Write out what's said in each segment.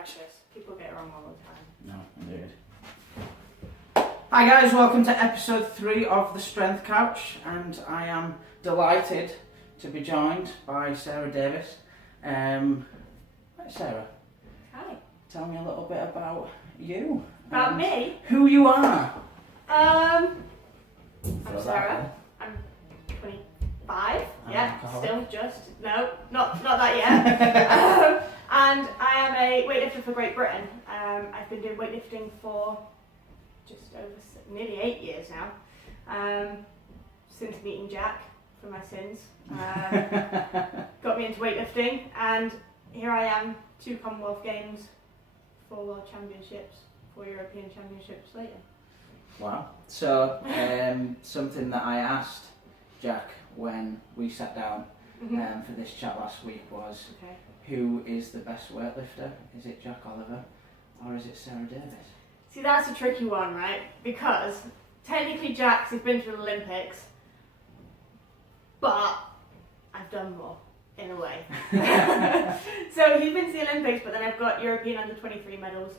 precious. People get it wrong all the time. No, indeed. Hi guys, welcome to episode 3 of The Strength Couch, and I am delighted to be joined by Sarah Davies. Sarah. Hi. Tell me a little bit about you. About me? Who you are. I'm Sarah. I'm 25. Still just. No, not that yet. And I am a weightlifter for Great Britain. I've been doing weightlifting for just over nearly 8 years now. Since meeting Jack for my sins. Got me into weightlifting, and here I am, 2 Commonwealth Games, 4 World Championships, 4 European Championships later. Wow. So, something that I asked Jack when we sat down for this chat last week was, who is the best weightlifter? Is it Jack Oliver or is it Sarah Davies? See, that's a tricky one, right? Because technically Jack's has been to the Olympics, but I've done more, in a way. So he's been to the Olympics, but then I've got European under-23 medals,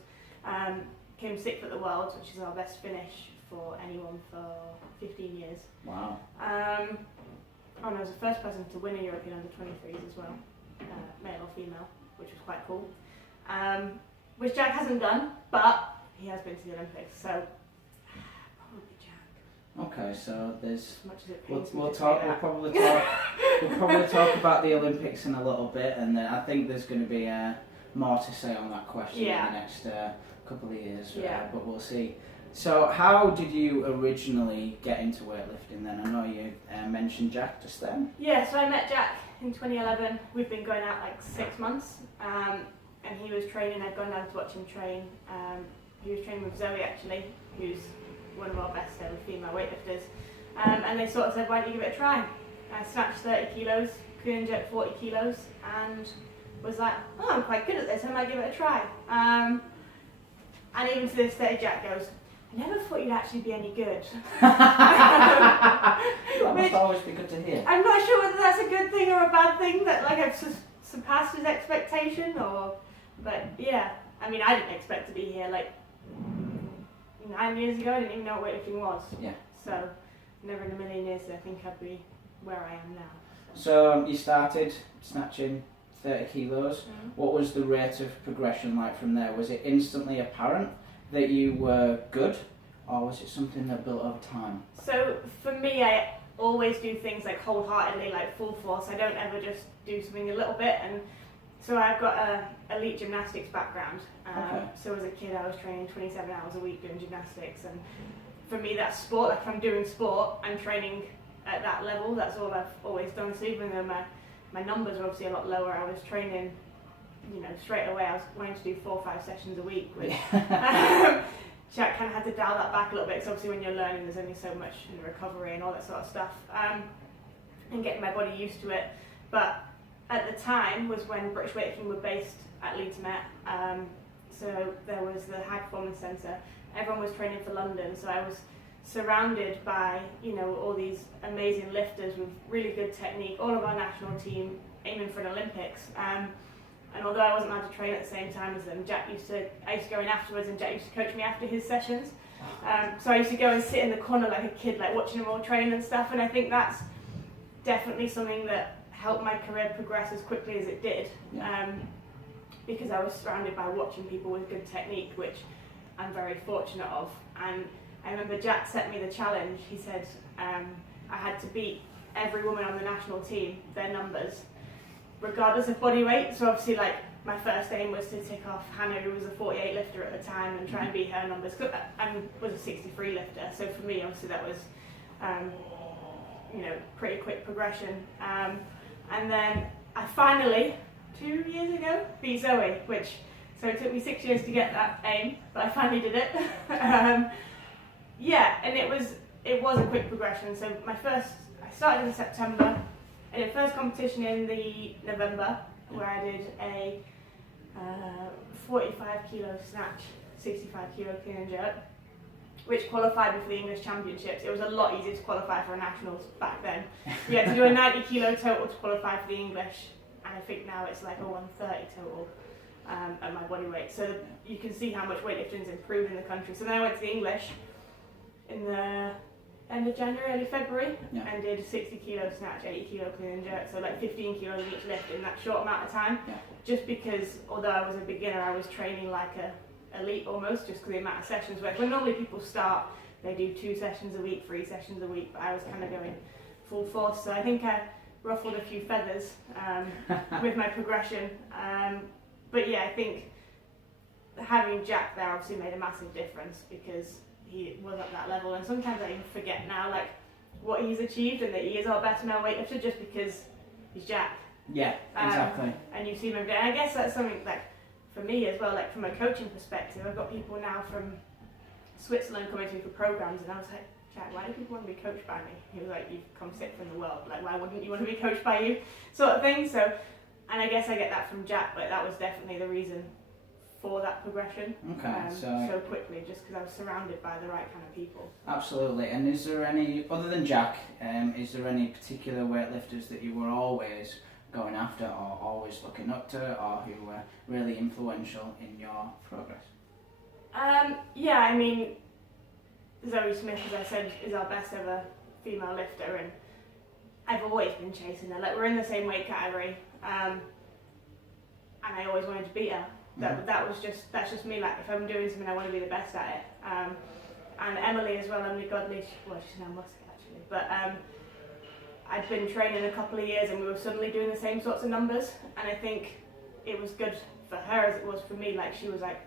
came 6th at the Worlds, which is our best finish for anyone for 15 years. Wow. And I was the first person to win a European under-23s as well, male or female, which was quite cool. Which Jack hasn't done, but he has been to the Olympics, so probably Jack. Okay, so there's. As much as it pains me We'll to say that. probably talk about the Olympics in a little bit, and I think there's going to be more to say on that question in the next couple of years. But we'll see. So, how did you originally get into weightlifting then? I know you mentioned Jack just then. Yeah, so I met Jack in 2011. We've been going out like 6 months, and he was training. I'd gone down to watch him train. He was training with Zoe actually, who's one of our best ever female weightlifters. And they sort of said, why don't you give it a try? I snatched 30 kilos, clean and jerk 40 kilos, and was like, oh, I'm quite good at this, I might give it a try. And even to this day, Jack goes, I never thought you'd actually be any good. That must always be good to hear. I'm not sure whether that's a good thing or a bad thing, that like I've surpassed his expectation, but yeah. I mean, I didn't expect to be here like 9 years ago. I didn't even know what weightlifting was. Yeah. So never in a million years did I think I'd be where I am now. So you started snatching 30 kilos. What was the rate of progression like from there? Was it instantly apparent that you were good, or was it something that built over time? So for me, I always do things like wholeheartedly, like full force. I don't ever just do something a little bit. And so I've got a elite gymnastics background. So as a kid, I was training 27 hours a week doing gymnastics, and for me, that's sport. Like if I'm doing sport, I'm training at that level. That's all I've always done. So even though my numbers are obviously a lot lower, I was training, straight away. I was wanting to do 4 or 5 sessions a week, which Jack kind of had to dial that back a little bit, because obviously when you're learning, there's only so much in recovery and all that sort of stuff, and getting my body used to it. But at the time was when British weightlifting were based at Leeds Met, so there was the High Performance Centre. Everyone was training for London, so I was surrounded by all these amazing lifters with really good technique, all of our national team aiming for an Olympics. And although I wasn't allowed to train at the same time as them, I used to go in afterwards, and Jack used to coach me after his sessions. So I used to go and sit in the corner like a kid, like watching them all train and stuff. And I think that's definitely something that helped my career progress as quickly as it did, because I was surrounded by watching people with good technique, which I'm very fortunate of. And I remember Jack set me the challenge. He said I had to beat every woman on the national team, their numbers, regardless of body weight. So obviously, like, my first aim was to tick off Hannah, who was a 48 lifter at the time, and try and beat her numbers, and was a 63 lifter. So for me, obviously, that was pretty quick progression. And then I finally, 2 years ago, beat Zoe, so it took me 6 years to get that aim, but I finally did it. And it was a quick progression. So I started in September. I did first competition in the November, where I did a 45 kilo snatch, 65 kilo clean and jerk, which qualified me for the English Championships. It was a lot easier to qualify for a nationals back then. We had to do a 90 kilo total to qualify for the English, and I think now it's like a 130 total. at my body weight. So you can see how much weightlifting's improved in the country. So then I went to the English in the end of January, early February, and did 60 kilo snatch, 80 kilo clean and jerk, so like 15 kilos in each lift in that short amount of time. Just because, although I was a beginner, I was training like a elite almost, just because the amount of sessions. When normally people start, they do 2 sessions a week, 3 sessions a week, but I was kind of going full force. So I think I ruffled a few feathers with my progression. But yeah, I think having Jack there obviously made a massive difference, because he was at that level, and sometimes I even forget now like what he's achieved and that he is our best male weightlifter just because he's Jack. Yeah, exactly. And you see him every day. And I guess that's something like for me as well, like from a coaching perspective, I've got people now from Switzerland coming to me for programs, and I was like, Jack, why do people want to be coached by me? He was like, you've come sick from the world, like why wouldn't you want to be coached by you, sort of thing. So, and I guess I get that from Jack, but that was definitely the reason for that progression so quickly, just because I was surrounded by the right kind of people. Absolutely. And is there any, other than Jack, is there any particular weightlifters that you were always going after or always looking up to, or who were really influential in your progress? Yeah, I mean, Zoe Smith, as I said, is our best ever female lifter, and I've always been chasing her. Like, we're in the same weight category, and I always wanted to beat her. That's just me. Like, if I'm doing something, I want to be the best at it. And Emily as well, Emily Godley, she's now Musket actually, but I'd been training a couple of years, and we were suddenly doing the same sorts of numbers, and I think it was good for her as it was for me. Like, she was like,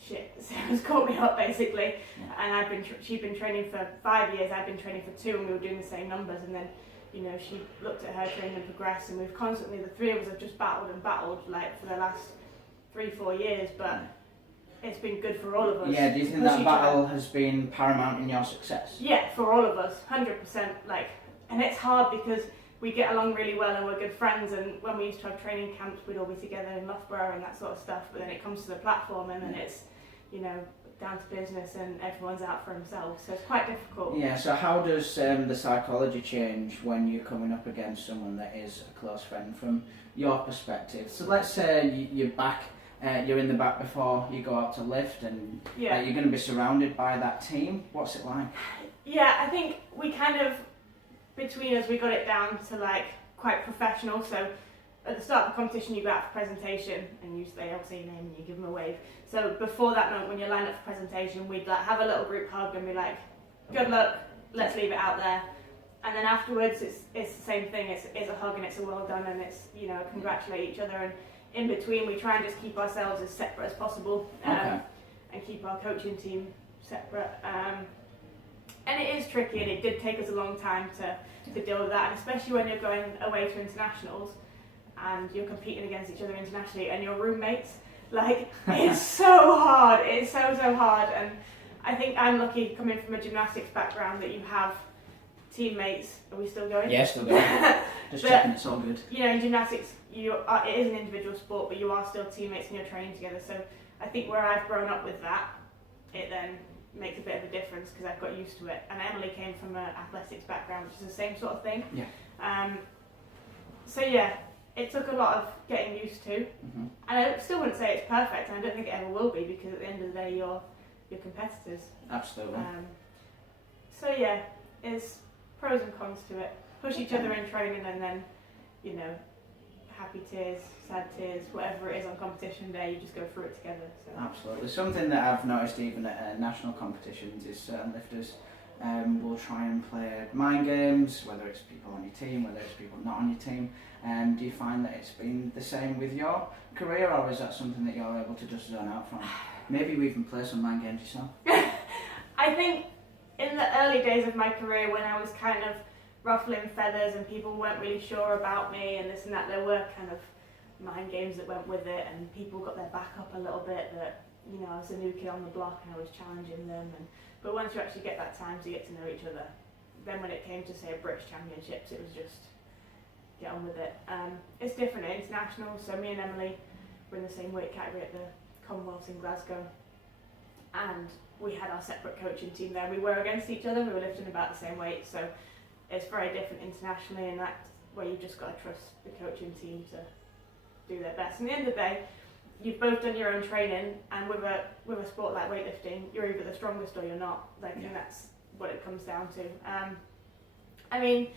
shit, Sarah's caught me up basically, and she'd been training for 5 years, I'd been training for 2, and we were doing the same numbers, and then, you know, she looked at her training and progressed, and we've constantly, the 3 of us have just battled like for the last 3-4 years, but it's been good for all of us. Yeah, do you think that battle has been paramount in your success? Yeah, for all of us, 100%. Like, and it's hard because we get along really well and we're good friends, and when we used to have training camps, we'd all be together in Loughborough and that sort of stuff, but then it comes to the platform and then it's, you know, down to business and everyone's out for himself, so it's quite difficult. Yeah, so how does the psychology change when you're coming up against someone that is a close friend from your perspective? So let's say you're back, you're in the back before you go out to lift, and you're going to be surrounded by that team. What's it like? Yeah, I think we kind of, between us, we got it down to like quite professional. So at the start of the competition, you go out for presentation and they all say your name and you give them a wave. So before that moment, when you line up for presentation, we'd like have a little group hug and be like, good luck, let's leave it out there. And then afterwards, it's the same thing. It's a hug and it's a well done, and it's, you know, congratulate each other. And in between, we try and just keep ourselves as separate as possible, and keep our coaching team separate. And it is tricky, and it did take us a long time to deal with that, and especially when you're going away to internationals and you're competing against each other internationally and your roommates, like, it's so hard, it's so hard. And I think I'm lucky, coming from a gymnastics background, that you have teammates. Are we still going? Yeah, still going. Just checking it's all good. You know, in gymnastics, it is an individual sport, but you are still teammates and you're training together. So I think where I've grown up with that, it then makes a bit of a difference because I've got used to it. And Emily came from an athletics background, which is the same sort of thing. Yeah. So yeah, it took a lot of getting used to. And I still wouldn't say it's perfect, and I don't think it ever will be, because at the end of the day, you're competitors. Absolutely. So yeah, there's pros and cons to it. Push each other in training, and then, you know, happy tears, sad tears, whatever it is on competition day, you just go through it together. So. Absolutely. Something that I've noticed even at national competitions is certain lifters will try and play mind games, whether it's people on your team, whether it's people not on your team. Do you find that it's been the same with your career, or is that something that you're able to just zone out from? Maybe you even play some mind games yourself? I think in the early days of my career, when I was kind of ruffling feathers and people weren't really sure about me and this and that, there were kind of mind games that went with it, and people got their back up a little bit, that, you know, I was a new kid on the block and I was challenging them. But once you actually get that time to get to know each other, then when it came to, say, a British Championships, it was just get on with it. It's different at international. So me and Emily were in the same weight category at the Commonwealth in Glasgow, and we had our separate coaching team there. We were against each other, we were lifting about the same weight, so it's very different internationally, and that's where you've just got to trust the coaching team to do their best. And at the end of the day, you've both done your own training, and with a sport like weightlifting, you're either the strongest or you're not. Like, and that's what it comes down to. I mean,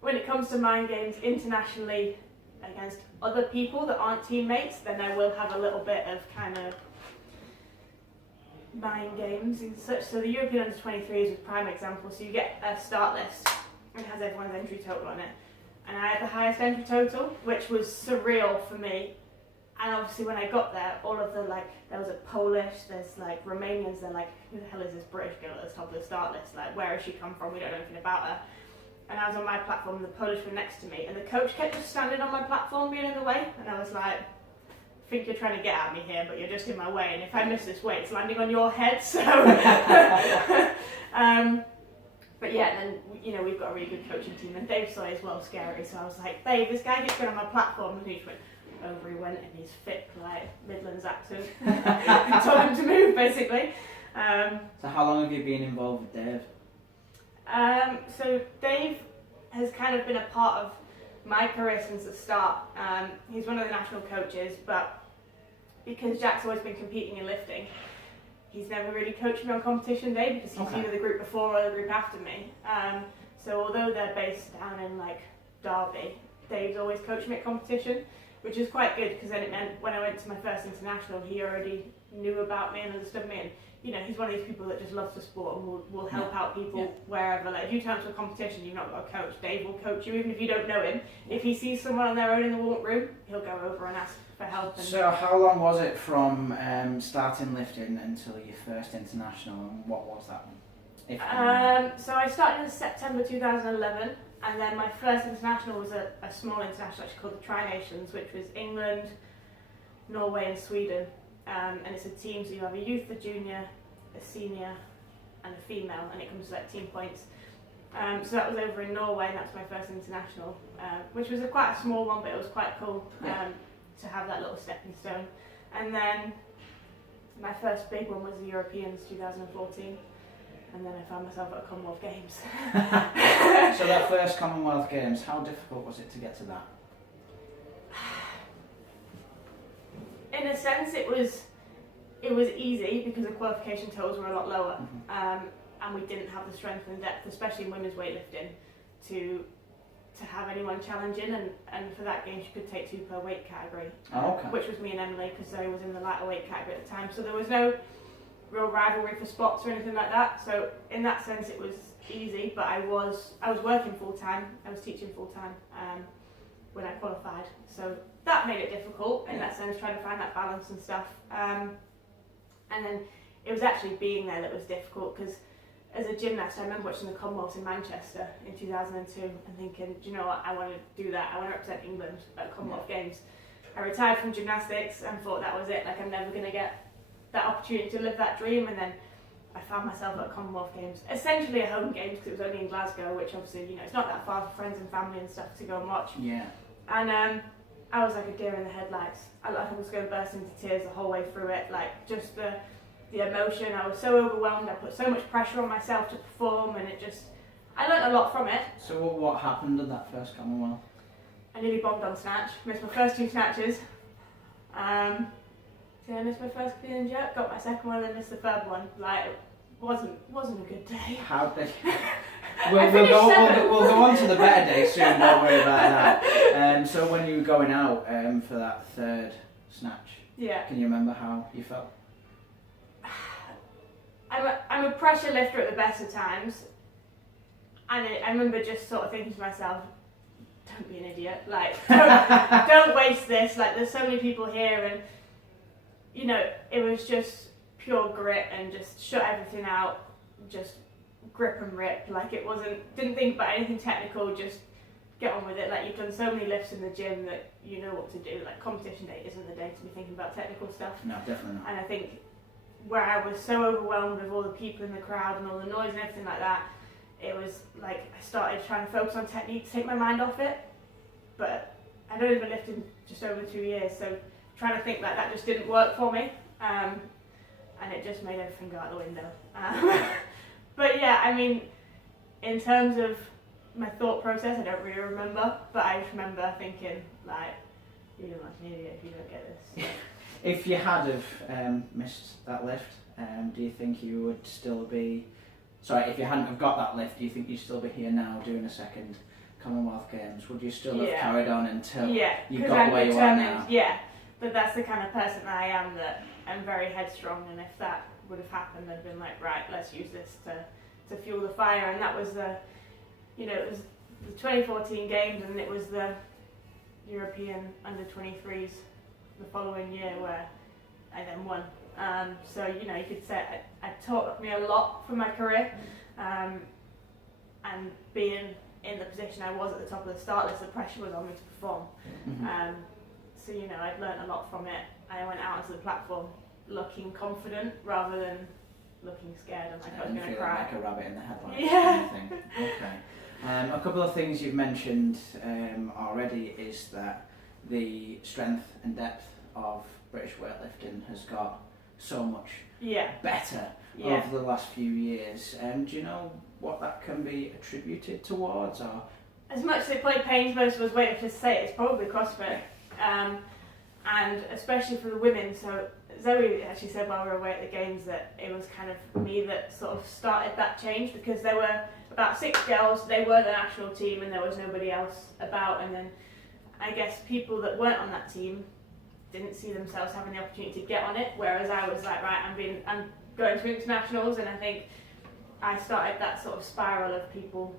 when it comes to mind games internationally against other people that aren't teammates, then I will have a little bit of kind of mind games and such. So the European Under 23s is a prime example. So you get a start list and it has everyone's entry total on it. And I had the highest entry total, which was surreal for me. And obviously when I got there, all of the there was a Polish, there's Romanians, they're like, who the hell is this British girl at the top of the start list? Like, where has she come from? We don't know anything about her. And I was on my platform and the Polish were next to me. And the coach kept just standing on my platform being in the way. And I was like, I think you're trying to get at me here, but you're just in my way. And if I miss this weight, it's landing on your head. So, but yeah, then, we've got a really good coaching team. And Dave saw it as well, scary. So I was like, Dave, this guy gets going on my platform. And he just went, over he went in his thick, Midlands accent. I told him to move, basically. So how long have you been involved with Dave? So Dave has kind of been a part of my career since the start. He's one of the national coaches, but because Jack's always been competing in lifting, he's never really coached me on competition day because he's either the group before or the group after me. So although they're based down in Derby, Dave's always coached me at competition, which is quite good because then it meant when I went to my first international, he already knew about me and understood me. And he's one of these people that just loves the sport and will help out people wherever. Like, if you turn up to a competition, you've not got a coach, Dave will coach you, even if you don't know him. If he sees someone on their own in the warm room, he'll go over and ask for help. So how long was it from starting lifting until your first international, and what was that one? So I started in September 2011, and then my first international was a small international actually called the Tri-Nations, which was England, Norway and Sweden. And it's a team, so you have a youth, a junior, a senior and a female, and it comes to team points. So that was over in Norway, and that's my first international, which was quite a small one, but it was quite cool to have that little stepping stone. And then my first big one was the Europeans 2014, and then I found myself at a Commonwealth Games. So that first Commonwealth Games, how difficult was it to get to that? In a sense, it was easy because the qualification totals were a lot lower, and we didn't have the strength and depth, especially in women's weightlifting, to have anyone challenging. And for that game, she could take 2 per weight category, which was me and Emily, because Zoe was in the lighter weight category at the time. So there was no real rivalry for spots or anything like that. So in that sense, it was easy. But I was working full time. I was teaching full time when I qualified. So that made it difficult in that sense, trying to find that balance and stuff. And then it was actually being there that was difficult, because as a gymnast, I remember watching the Commonwealths in Manchester in 2002 and thinking, do you know what, I want to do that. I want to represent England at Commonwealth Games. I retired from gymnastics and thought that was it. I'm never going to get that opportunity to live that dream. And then I found myself at Commonwealth Games, essentially a home games, because it was only in Glasgow, which obviously, it's not that far for friends and family and stuff to go and watch. Yeah. And I was like a deer in the headlights. I was going to burst into tears the whole way through it. Just the emotion. I was so overwhelmed. I put so much pressure on myself to perform, and I learnt a lot from it. So what happened at that first Commonwealth? I nearly bombed on snatch. Missed my first 2 snatches. I missed my first clean and jerk. Got my second one, and then missed the third one. It wasn't a good day. How big? We'll go on to the better days soon, don't worry about that. So when you were going out for that third snatch, can you remember how you felt? I'm a pressure lifter at the best of times, and I remember just sort of thinking to myself, don't be an idiot, don't waste this, there's so many people here, and it was just pure grit and just shut everything out, just grip and rip. Didn't think about anything technical, just get on with it. You've done so many lifts in the gym that you know what to do. Competition day isn't the day to be thinking about technical stuff. No, definitely not. And I think where I was so overwhelmed with all the people in the crowd and all the noise and everything like that, it was I started trying to focus on technique to take my mind off it. But I'd only been lifting just over 2 years, so trying to think that just didn't work for me. And it just made everything go out the window. But yeah, in terms of my thought process, I don't really remember, but I just remember thinking, you're not an idiot if you don't get this. If you had have missed that lift, do you think you would still be... Sorry, if you hadn't have got that lift, do you think you'd still be here now doing a second Commonwealth Games? Would you still have carried on until you got where you are now? Yeah, but that's the kind of person that I am, that I'm very headstrong, and if that would have happened, I'd been like, right, let's use this to fuel the fire. And that was it was the 2014 Games, and it was the European under-23s the following year where I then won. So you could say it taught me a lot for my career, and being in the position I was at the top of the start list, the pressure was on me to perform. So I'd learned a lot from it. I went out onto the platform looking confident rather than looking scared and like I was going to cry. Like a rabbit in the headlights. Yeah. Kind of thing. Okay. A couple of things you've mentioned already is that the strength and depth of British weightlifting has got so much better over the last few years. Do you know what that can be attributed towards? Or as much as it probably pains most of us weightlifters to say it's probably CrossFit, and especially for the women. So Zoe actually said while we were away at the Games that it was kind of me that sort of started that change, because there were about 6 girls, they were the national team and there was nobody else about, and then I guess people that weren't on that team didn't see themselves having the opportunity to get on it, whereas I was like, right, I'm going to internationals, and I think I started that sort of spiral of people,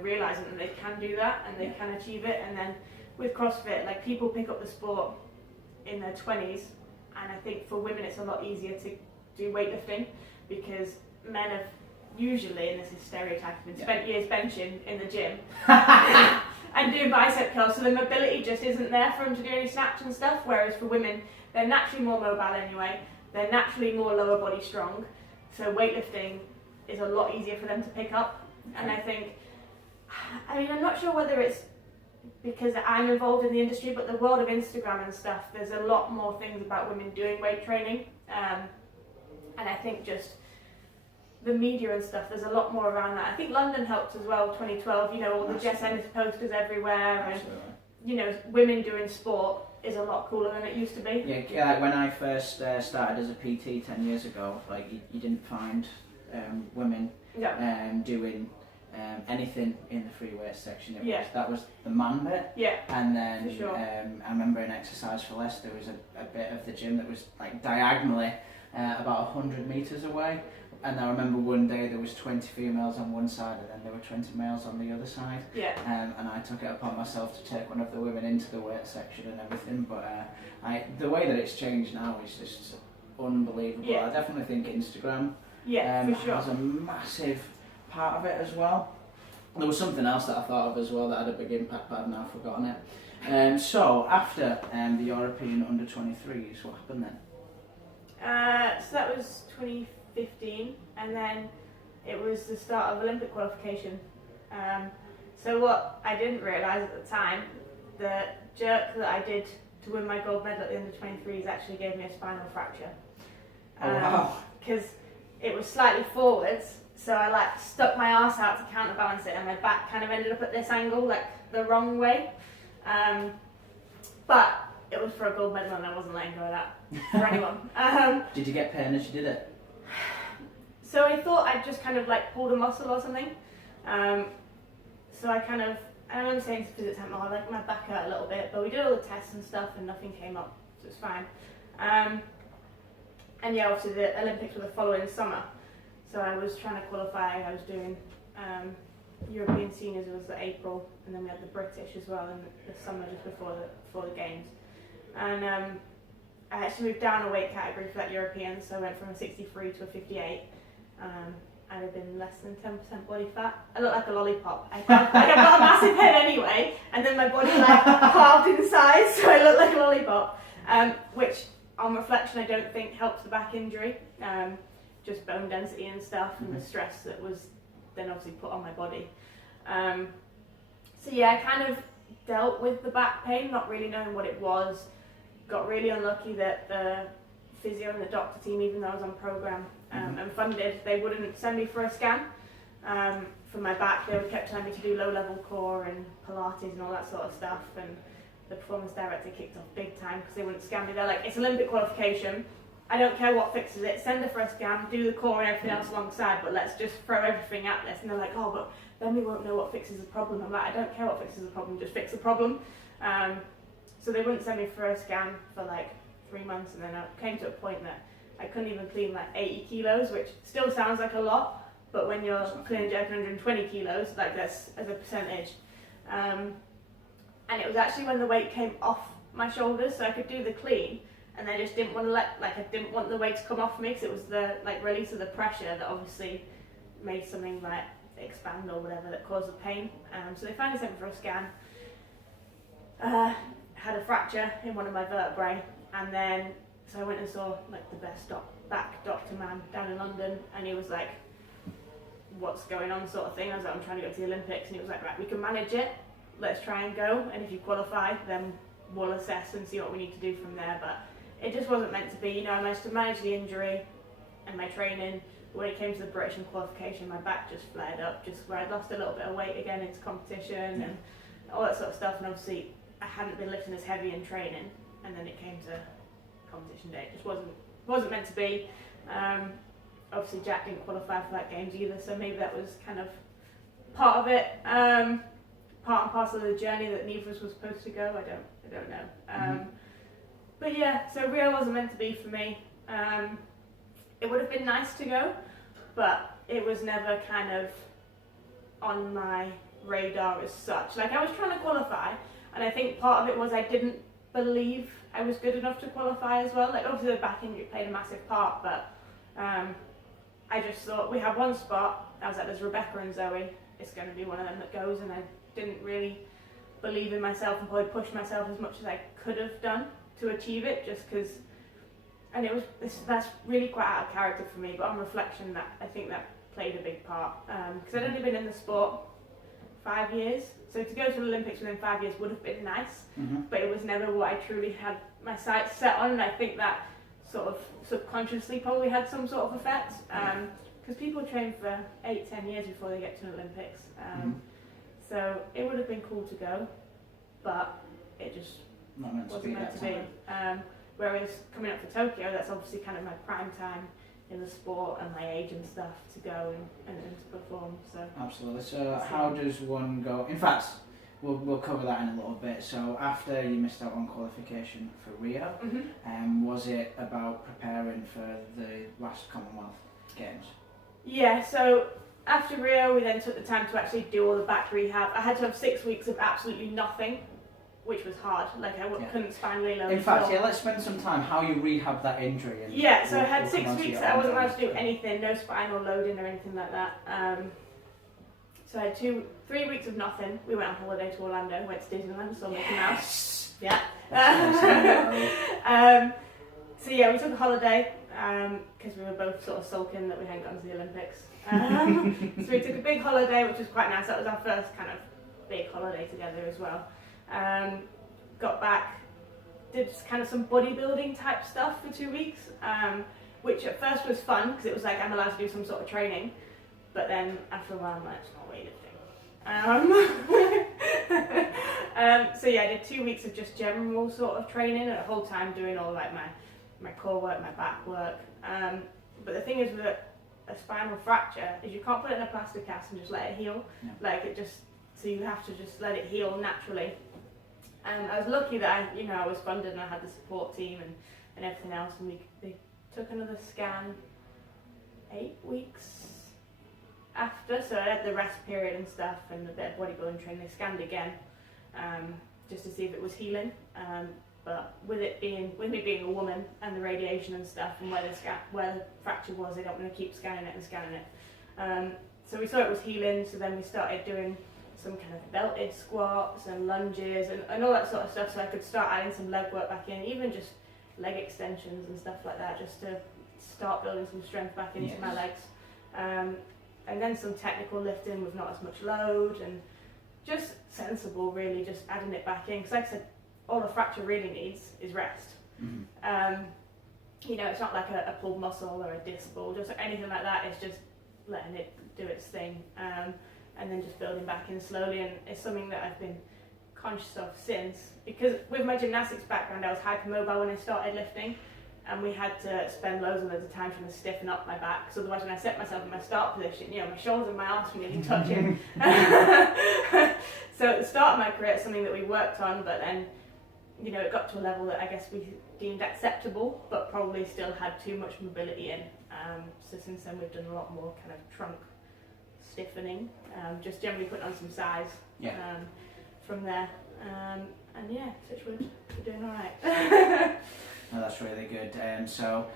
realising that they can do that and they can achieve it. And then with CrossFit, like, people pick up the sport in their 20s, and I think for women it's a lot easier to do weightlifting, because men have usually, and this is stereotyping, spent years benching in the gym and doing bicep curls, so the mobility just isn't there for them to do any snatch and stuff, whereas for women, they're naturally more mobile anyway, they're naturally more lower body strong, so weightlifting is a lot easier for them to pick up. And I think, I'm not sure whether it's because I'm involved in the industry, but the world of Instagram and stuff, there's a lot more things about women doing weight training, and I think just the media and stuff, there's a lot more around that. I think London helped as well, 2012, all the Jess Ennis posters everywhere, and women doing sport is a lot cooler than it used to be. Yeah, like when I first started as a PT 10 years ago, like you didn't find women doing anything in the free weight section. That was the man bit. Yeah. And then for sure. I remember in Exercise for Less, there was a bit of the gym that was like diagonally about 100 metres away. And I remember one day there was 20 females on one side and then there were 20 males on the other side. Yeah. And I took it upon myself to take one of the women into the weight section and everything. But the way that it's changed now is just unbelievable. Yeah. I definitely think Instagram for sure. has a massive part of it as well. There was something else that I thought of as well that had a big impact, but I've now forgotten it. So after the European under-23s, what happened then? So that was 2015, and then it was the start of Olympic qualification. So what I didn't realise at the time, the jerk that I did to win my gold medal at the under-23s actually gave me a spinal fracture. Wow. Because it was slightly forwards, so I stuck my arse out to counterbalance it, and my back kind of ended up at this angle, the wrong way. But it was for a gold medal, and I wasn't letting go of that for anyone. Did you get pain as you did it? So I thought I'd just kind of pulled a muscle or something. So I remember saying to physics, my back hurt a little bit, but we did all the tests and stuff, and nothing came up, so it's fine. And yeah, obviously the Olympics were the following summer, so I was trying to qualify. I was doing European seniors, it was the April, and then we had the British as well in the summer just before the Games. And I actually moved down a weight category for that European, so I went from a 63 to a 58. I'd have been less than 10% body fat. I look like a lollipop. I've got a massive head anyway, and then my body halved in size, so I look like a lollipop. Which, on reflection, I don't think helps the back injury. Just bone density and stuff, and the stress that was then obviously put on my body. So yeah, I kind of dealt with the back pain, not really knowing what it was. Got really unlucky that the physio and the doctor team, even though I was on programme and funded, they wouldn't send me for a scan for my back. They kept telling me to do low-level core and Pilates and all that sort of stuff, and the performance director kicked off big time because they wouldn't scan me. They're like, it's Olympic qualification. I don't care what fixes it. Send her for a scan, do the core and everything else alongside, but let's just throw everything at this. And they're like, oh, but then we won't know what fixes the problem. I'm like, I don't care what fixes the problem, just fix the problem. So they wouldn't send me for a scan for like 3 months, and then I came to a point that I couldn't even clean like 80 kilos, which still sounds like a lot, but when you're clean and jerking 120 kilos, like that's as a percentage. And it was actually when the weight came off my shoulders, so I could do the clean, and I just didn't want to I didn't want the weight to come off me, because it was the like release of the pressure that obviously made something like expand or whatever that caused the pain. So they finally sent me for a scan. Had a fracture in one of my vertebrae, and then so I went and saw like the best back doctor man down in London, and he was like, what's going on, sort of thing. I was like, I'm trying to go to the Olympics, and he was like, right, we can manage it, let's try and go, and if you qualify then we'll assess and see what we need to do from there. But it just wasn't meant to be, you know. I managed to manage the injury and my training. When it came to the British and qualification, my back just flared up, just where I'd lost a little bit of weight again into competition and all that sort of stuff, and obviously I hadn't been lifting as heavy in training, and then it came to competition day. It just wasn't meant to be. Obviously Jack didn't qualify for that games either, so maybe that was kind of part of it, part and parcel of the journey that neither of us was supposed to go. I don't know. But yeah, so Rio wasn't meant to be for me. It would have been nice to go, but it was never kind of on my radar as such. Like, I was trying to qualify, and I think part of it was I didn't believe I was good enough to qualify as well. Like, obviously the back injury played a massive part, but I just thought, we have one spot. I was like, there's Rebecca and Zoe, it's going to be one of them that goes, and I didn't really believe in myself and probably pushed myself as much as I could have done to achieve it, just because, and that's really quite out of character for me, but on reflection, that I think that played a big part, because I'd only been in the sport 5 years, so to go to the Olympics within 5 years would have been nice, but it was never what I truly had my sights set on, and I think that sort of subconsciously probably had some sort of effect, because people train for 8-10 years before they get to an Olympics, so it would have been cool to go, but it just wasn't meant to be. Whereas coming up for Tokyo, that's obviously kind of my prime time in the sport and my age and stuff to go and to perform. So absolutely. So how does one go? In fact, we'll cover that in a little bit. So after you missed out on qualification for Rio, was it about preparing for the last Commonwealth Games? Yeah. So after Rio, we then took the time to actually do all the back rehab. I had to have 6 weeks of absolutely nothing, which was hard. Like, I couldn't spinally load. In fact, let's spend some time how you rehab that injury. And so I had 6 weeks that I wasn't allowed to do anything, no spinal loading or anything like that. So I had 3 weeks of nothing. We went on holiday to Orlando, went to Disneyland, saw Mickey Mouse. Yeah. So yeah, we took a holiday because we were both sort of sulking that we hadn't gone to the Olympics. So we took a big holiday, which was quite nice. That was our first kind of big holiday together as well. Got back, did kind of some bodybuilding type stuff for 2 weeks, which at first was fun because it was like I'm allowed to do some sort of training, but then after a while I'm like, it's not weightlifting. So yeah, I did 2 weeks of just general sort of training, and the whole time doing all like my core work, my back work. But the thing is with a spinal fracture is you can't put it in a plaster cast and just let it heal. Like, it just, so you have to just let it heal naturally. And I was lucky that I was funded and I had the support team and everything else, and they took another scan 8 weeks after, so I had the rest period and stuff and a bit of bodybuilding training. They scanned again, just to see if it was healing. But with me being a woman and the radiation and stuff and where the fracture was, they don't want to keep scanning it. So we saw it was healing, so then we started doing some kind of belted squats and lunges and all that sort of stuff, so I could start adding some leg work back in, even just leg extensions and stuff like that, just to start building some strength back into my legs. And then some technical lifting with not as much load and just sensible, really, just adding it back in, because like I said, all a fracture really needs is rest. It's not like a pulled muscle or a disc ball, just anything like that. It's just letting it do its thing, and then just building back in slowly. And it's something that I've been conscious of since, because with my gymnastics background I was hypermobile when I started lifting, and we had to spend loads and loads of time trying to stiffen up my back, because otherwise when I set myself in my start position, you know, my shoulders and my arms were nearly touching. So at the start of my career it's something that we worked on, but then, you know, it got to a level that I guess we deemed acceptable, but probably still had too much mobility in. So since then we've done a lot more kind of trunk stiffening, just generally putting on some size from there. And yeah, Touchwood, we're doing alright. No, that's really good. So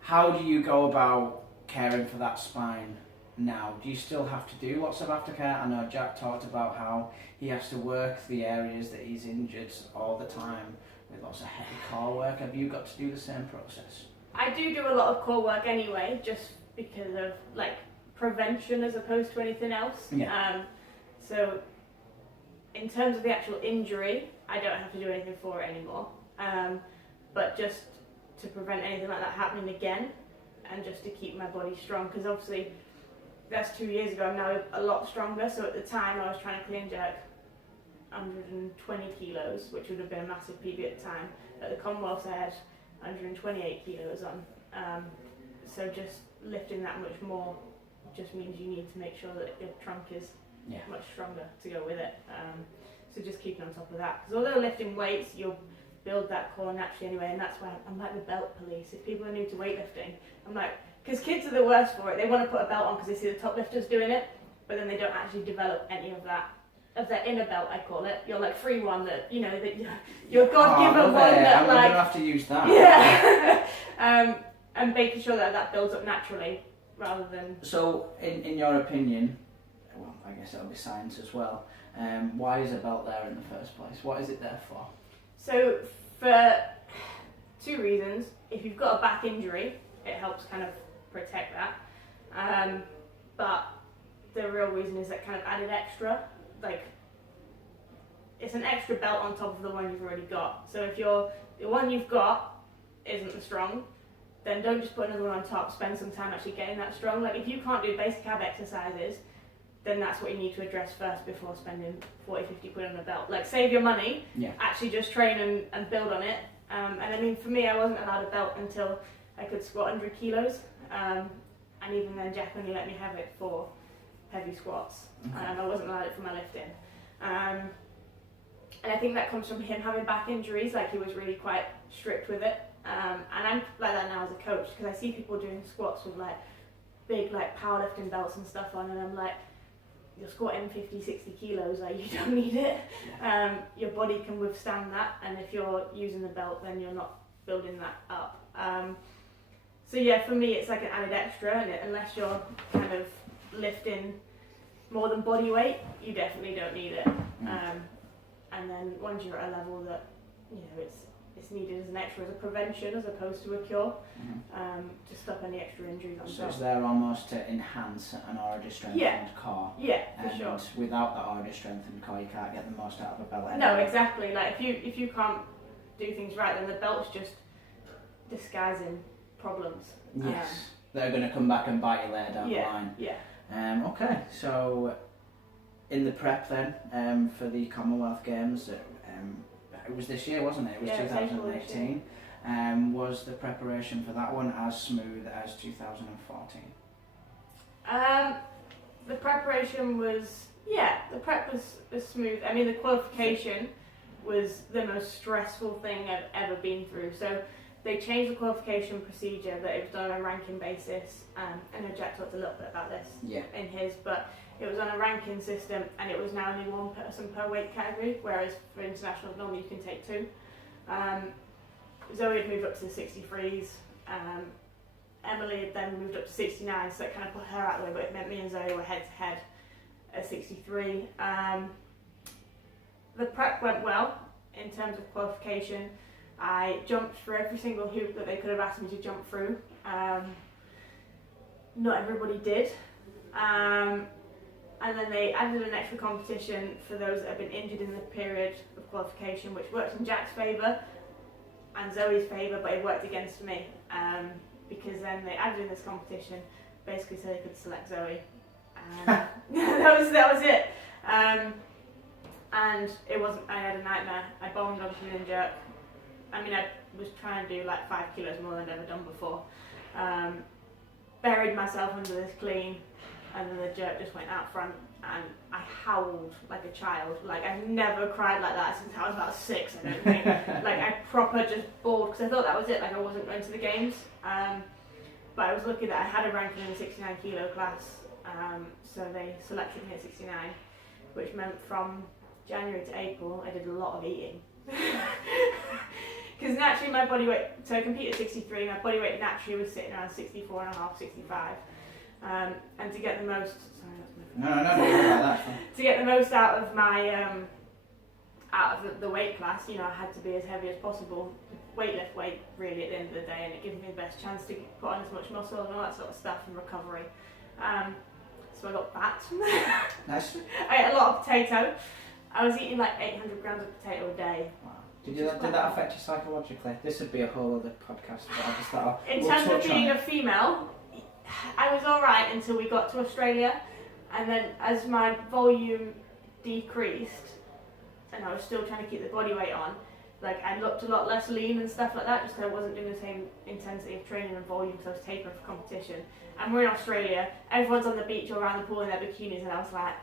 how do you go about caring for that spine now? Do you still have to do lots of aftercare? I know Jack talked about how he has to work the areas that he's injured all the time with lots of heavy core work. Have you got to do the same process? I do a lot of core work anyway, just because of like prevention as opposed to anything else. Yeah. So in terms of the actual injury, I don't have to do anything for it anymore. But just to prevent anything like that happening again, and just to keep my body strong, because obviously that's 2 years ago. I'm now a lot stronger. So at the time I was trying to clean jerk 120 kilos, which would have been a massive PB at the time. At the Commonwealth I had 128 kilos on. So just lifting that much more just means you need to make sure that your trunk is much stronger to go with it. So just keeping on top of that, because although lifting weights, you'll build that core naturally anyway, and that's why I'm like the belt police. If people are new to weightlifting, I'm like, because kids are the worst for it. They want to put a belt on because they see the top lifters doing it, but then they don't actually develop any of that inner belt, I call it. You're like free one that, you know, that you're God-given one that I'm like... gonna have to use that. Yeah. And making sure that builds up naturally rather than... So, in your opinion, well, I guess it'll be science as well, why is a belt there in the first place? What is it there for? So, for 2 reasons. If you've got a back injury, it helps kind of protect that. But the real reason is that kind of added extra, like, it's an extra belt on top of the one you've already got. So if the one you've got isn't as strong, then don't just put another one on top, spend some time actually getting that strong. Like, if you can't do basic ab exercises, then that's what you need to address first before spending 40, 50 quid on a belt. Like, save your money, actually just train and build on it. And I mean, for me, I wasn't allowed a belt until I could squat 100 kilos. And even then, Jack only let me have it for heavy squats. Okay. I wasn't allowed it for my lifting. And I think that comes from him having back injuries. Like, he was really quite strict with it. And I'm like that now as a coach, because I see people doing squats with like big like powerlifting belts and stuff on, and I'm like, you're squatting 50, 60 kilos, like, you don't need it. Your body can withstand that, and if you're using the belt, then you're not building that up. So yeah, for me it's like an added extra, and unless you're kind of lifting more than body weight, you definitely don't need it. And then once you're at a level that, you know, it's needed as an extra, as a prevention as opposed to a cure, to stop any extra injuries on top. So it's there almost to enhance an already strengthened core. Yeah, for sure. And without that already strengthened core, you can't get the most out of a belt anyway. No, exactly. Like, if you can't do things right, then the belt's just disguising problems. Yes, that are going to come back and bite you later down the line. Yeah. Okay, so in the prep then for the Commonwealth Games, it was this year, wasn't it? It was 2018. Was the preparation for that one as smooth as 2014? The preparation was, the prep was smooth. I mean, the qualification was the most stressful thing I've ever been through. So they changed the qualification procedure, that it was done on a ranking basis. I know Jack talked a little bit about this in his, but it was on a ranking system, and it was now only one person per weight category, whereas for international normally you can take 2. Zoe had moved up to the 63s. Emily had then moved up to 69, so it kind of put her out of the way, but it meant me and Zoe were head to head at 63. The prep went well in terms of qualification. I jumped through every single hoop that they could have asked me to jump through. Not everybody did. And then they added an extra competition for those that have been injured in the period of qualification, which worked in Jack's favour and Zoe's favour, but it worked against me, because then they added in this competition basically so they could select Zoe. That was it. and it wasn't. I had a nightmare. I bombed on clean and jerk. I mean, I was trying to do like 5 kilos more than I'd ever done before. Buried myself under this clean, and then the jerk just went out front, and I howled like a child. Like, I've never cried like that since I was about 6, I don't think. Like, I proper just bawled, because I thought that was it, like I wasn't going to the games. But I was lucky that I had a ranking in the 69 kilo class, so they selected me at 69, which meant from January to April I did a lot of eating. Because naturally my body weight, so I competed at 63, my body weight naturally was sitting around 64 and a half, 65. And to get the most, sorry, that's my phone. No, to get the most out of my, out of the weight class, you know, I had to be as heavy as possible. Weight lift weight, really, at the end of the day, and it gives me the best chance to put on as much muscle and all that sort of stuff and recovery. So I got fat. Nice. I ate a lot of potato. I was eating like 800 grams of potato a day. Wow. Did that affect you psychologically? This would be a whole other podcast, but I just thought in terms of being a female, I was alright until we got to Australia, and then as my volume decreased, and I was still trying to keep the body weight on, like I looked a lot less lean and stuff like that, just because I wasn't doing the same intensity of training and volume because I was tapering for competition. And we're in Australia, everyone's on the beach or around the pool in their bikinis, and I was like,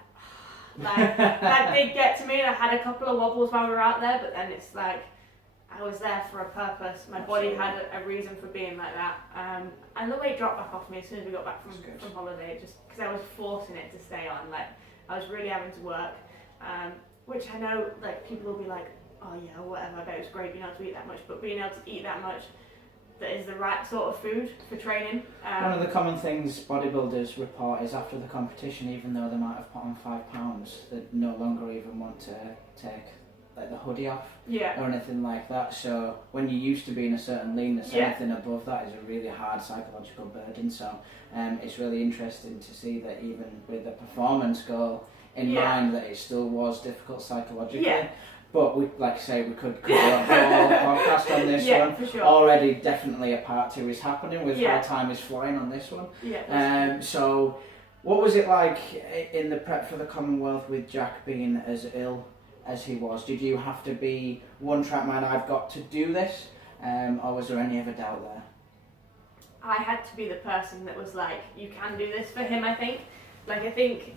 that did get to me, and I had a couple of wobbles while we were out there, but then it's like, I was there for a purpose. My body had a reason for being like that. And the weight dropped back off me as soon as we got back from holiday, just because I was forcing it to stay on. Like, I was really having to work, which I know, like, people will be like, oh yeah, whatever, I bet it's great being able to eat that much, but being able to eat that much that is the right sort of food for training. One of the common things bodybuilders report is after the competition, even though they might have put on 5 pounds, they no longer even want to take like the hoodie off or anything like that. So when you're used to being a certain leanness, anything above that is a really hard psychological burden. So it's really interesting to see that even with the performance goal in mind, that it still was difficult psychologically. Yeah. But we, like I say, we could cover a whole podcast on this one. For sure. Already, definitely a part 2 is happening with how time is flying on this one. So, what was it like in the prep for the Commonwealth with Jack being as ill as he was? Did you have to be one track man, I've got to do this, or was there any other doubt there? I had to be the person that was like, you can do this for him, I think. Like, I think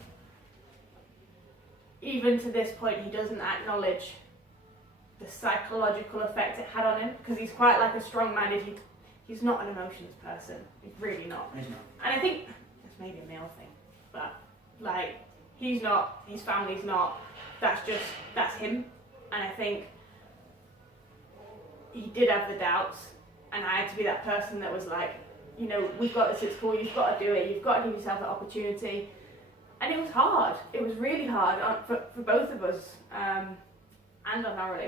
even to this point he doesn't acknowledge the psychological effect it had on him, because he's quite like a strong-minded, he's not an emotions person, he's really not. He's not. And I think it's maybe a male thing, but like, he's not, his family's not, that's him. And I think he did have the doubts, and I had to be that person that was like, you know, we've got this at school, you've got to do it, you've got to give yourself that opportunity. And it was hard, it was really hard for both of us, and on our relationship.